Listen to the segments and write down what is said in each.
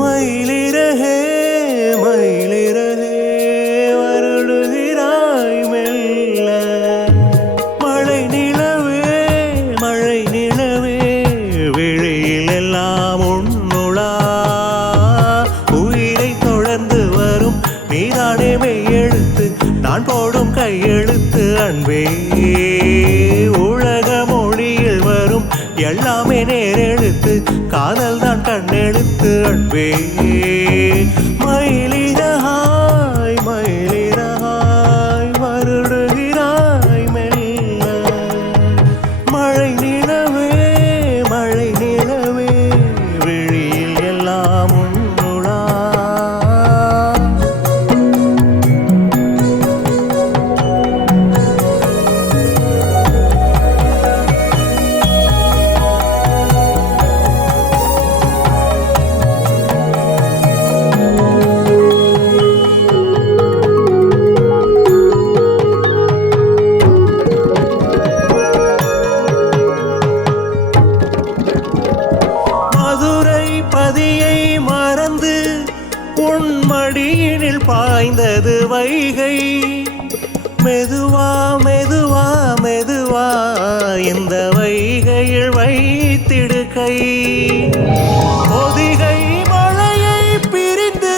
மயிலிறகே மயிலிறகே வருடுகிறாய் மெல்ல. மழை நிலவே மழை நிலவே விழியில் எல்லாம் உன்னுளா. உயிரை தொடர்ந்து வரும் நீதானே மெய்யெழுத்து, நான் போடும் கையெழுத்து அன்பே. உலக மொழியில் வரும் எல்லாமே நேரெழுத்து, காதல் தான் கண்ணெழுத்து அன்பே. மயிலிறகாய் மயிலிறகாய் வருடுகிறாய் மெல்ல. மழை நிலவே மழை நிலவே விழியில் எல்லாம் உன்னுளா. பதியை மறந்து உன் மடியினில் பாய்ந்தது வைகை. மெதுவா மெதுவா மெதுவா இந்த வைகையில் வைத்திடு கை. பொதிகை மழையை பிரிந்து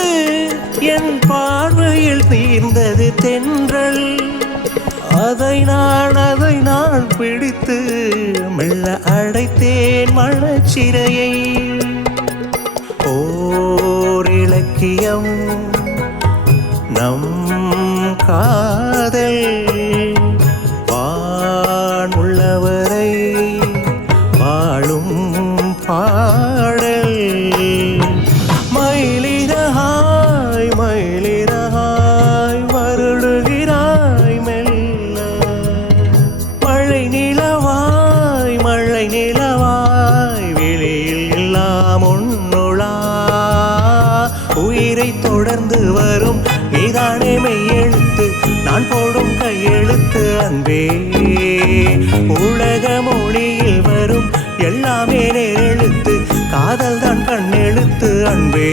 என் பார்வையில் தீர்ந்தது தென்றல். அதை நான் பிடித்து மெல்ல அடைத்தேன் மனச்சிறையை. ஓர் இலக்கியம் நம் காதல், வான் உள்ளவரை வாழும் பாடல். மயிலிறகாய் மயிலிறகாய் வருடுகிறாய் மெல்ல. மழை நிலவாய் மழை நிலவாய் வெளியில் எல்லாம் உன்னுளா. உயிரை தொடர்ந்து வரும் நீதானே மெய்யெழுத்து, நான் போடும் கையெழுத்து அன்பே. உலக மொழியில் வரும் எல்லாமே நேரெழுத்து, காதல் தான் கண்ணெழுத்து அன்பே.